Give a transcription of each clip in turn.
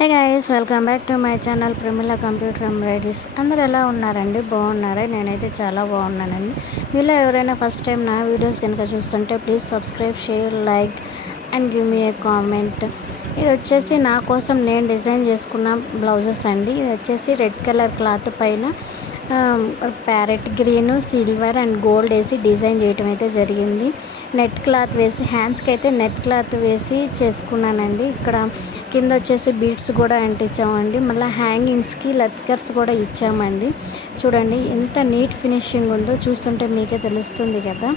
Hey guys, welcome back to my channel Pramila computer embroideries. అందరు ఎలా ఉన్నారండి? బాగున్నారా? నేనైతే చాలా బాగున్నానండి. మీలో ఎవరైనా ఫస్ట్ టైం నా వీడియోస్ కనుక చూస్తుంటే please subscribe, share, like and give me A comment. ఇది వచ్చేసి నా కోసం నేను డిజైన్ చేసుకున్న బ్లౌజెస్ అండి. ఇది వచ్చేసి రెడ్ కలర్ క్లాత్ పైన parrot green, silver and gold వేసి డిజైన్ చేయటం అయితే జరిగింది. నెట్ క్లాత్ వేసి హ్యాండ్స్కి అయితే నెట్ క్లాత్ వేసి చేసుకున్నానండి. ఇక్కడ కింద వచ్చేసి బీడ్స్ కూడా అంటించామండి. మళ్ళీ హ్యాంగింగ్స్కి లత్కర్స్ కూడా ఇచ్చామండి. చూడండి ఎంత నీట్ ఫినిషింగ్ ఉందో, చూస్తుంటే మీకే తెలుస్తుంది కదా.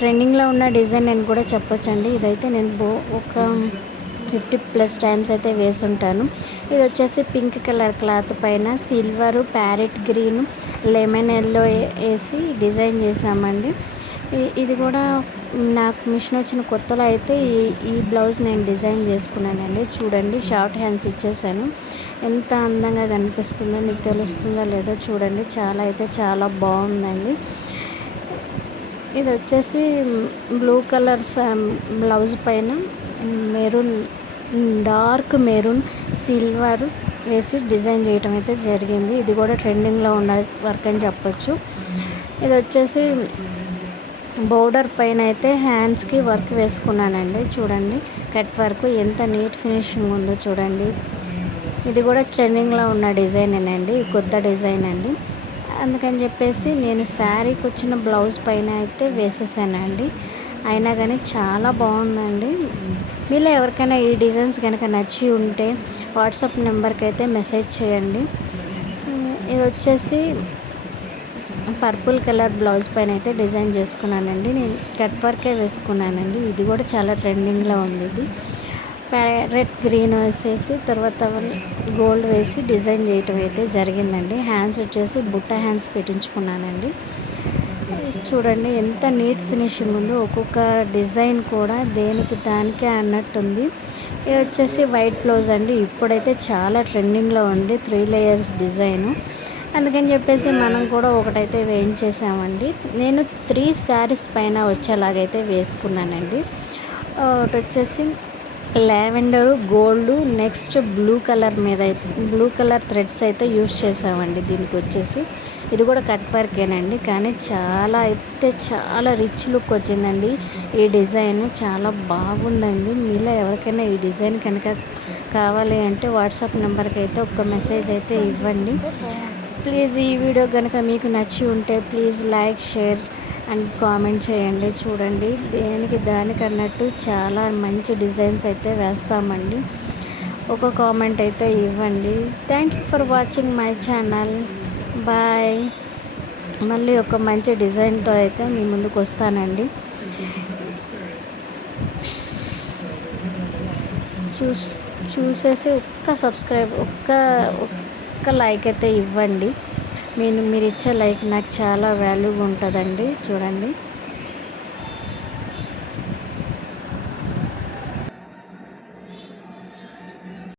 ట్రెండింగ్లో ఉన్న డిజైన్ నేను కూడా చెప్పొచ్చండి. ఇదైతే నేను ఒక 50+ టైమ్స్ అయితే వేసుంటాను. ఇది వచ్చేసి పింక్ కలర్ క్లాత్ పైన silver, parrot green, lemon yellow వేసి డిజైన్ చేసామండి. ఇది కూడా నాకు మిషన్ వచ్చిన కొత్తలో అయితే ఈ బ్లౌజ్ నేను డిజైన్ చేసుకున్నానండి. చూడండి, షార్ట్ హ్యాండ్స్ ఇచ్చేసాను. ఎంత అందంగా కనిపిస్తుందో మీకు తెలుస్తుందో లేదో చూడండి. చాలా బాగుందండి. ఇది వచ్చేసి బ్లూ కలర్స్ బ్లౌజ్ పైన మెరూన్, డార్క్ మెరూన్, సిల్వర్ వేసి డిజైన్ చేయటం అయితే జరిగింది. ఇది కూడా ట్రెండింగ్లో ఉన్న వర్క్ అని చెప్పొచ్చు. ఇది వచ్చేసి బోర్డర్ పైన అయితే హ్యాండ్స్కి వర్క్ వేసుకున్నానండి. చూడండి, కట్ వర్క్ ఎంత నీట్ ఫినిషింగ్ ఉందో చూడండి. ఇది కూడా ట్రెండింగ్లో ఉన్న డిజైనేనండి, కొత్త డిజైన్ అండి. అందుకని చెప్పేసి నేను శారీకి వచ్చిన బ్లౌజ్ పైన అయితే వేసేసానండి. అయినా కానీ చాలా బాగుందండి. మీలో ఎవరికైనా ఈ డిజైన్స్ కనుక నచ్చి ఉంటే వాట్సాప్ నెంబర్కి అయితే మెసేజ్ చేయండి. ఇది వచ్చేసి పర్పుల్ కలర్ బ్లౌజ్ పైన అయితే డిజైన్ చేసుకున్నానండి. నేను కట్ వర్కే వేసుకున్నానండి. ఇది కూడా చాలా ట్రెండింగ్లో ఉంది. ఇది ప్యారెట్ గ్రీన్ వేసేసి తర్వాత గోల్డ్ వేసి డిజైన్ చేయటం అయితే జరిగిందండి. హ్యాండ్స్ వచ్చేసి బుట్ట హ్యాండ్స్ పెట్టించుకున్నానండి. చూడండి ఎంత నీట్ ఫినిషింగ్ ఉందో. ఒక్కొక్క డిజైన్ కూడా దేనికి దానికే అన్నట్టుంది. ఇది వచ్చేసి వైట్ బ్లౌజ్ అండి. ఇప్పుడైతే చాలా ట్రెండింగ్లో ఉంది 3 లేయర్స్ డిజైను. అందుకని చెప్పేసి మనం కూడా ఒకటైతే వేయించేసామండి. నేను 3 శారీస్ పైన వచ్చేలాగైతే వేసుకున్నానండి. ఒకటి వచ్చేసి lavender, gold, next blue colour మీద బ్లూ కలర్ థ్రెడ్స్ అయితే యూజ్ చేసామండి. దీనికి వచ్చేసి ఇది కూడా కట్ వర్కేనండి, కానీ చాలా రిచ్ లుక్ వచ్చిందండి. ఈ డిజైన్ చాలా బాగుందండి. మీలో ఎవరికైనా ఈ డిజైన్ కనుక కావాలి అంటే వాట్సాప్ నెంబర్కి అయితే ఒక మెసేజ్ అయితే ఇవ్వండి. ప్లీజ్ ఈ వీడియో కనుక మీకు నచ్చి ఉంటే please like, share and comment చేయండి. చూడండి, దానికి అన్నట్టు చాలా మంచి డిజైన్స్ అయితే వేస్తామండి. ఒక కామెంట్ అయితే ఇవ్వండి. Thank you for watching my channel. Bye. మళ్ళీ ఒక మంచి డిజైన్తో అయితే మీ ముందుకు వస్తానండి. చూసేసి ఒక్క సబ్స్క్రైబ్, ఒక్క లైక్ అయితే ఇవ్వండి. మీరు ఇచ్చే లైక్ నాకు చాలా వాల్యూగా ఉంటుందండి. చూడండి.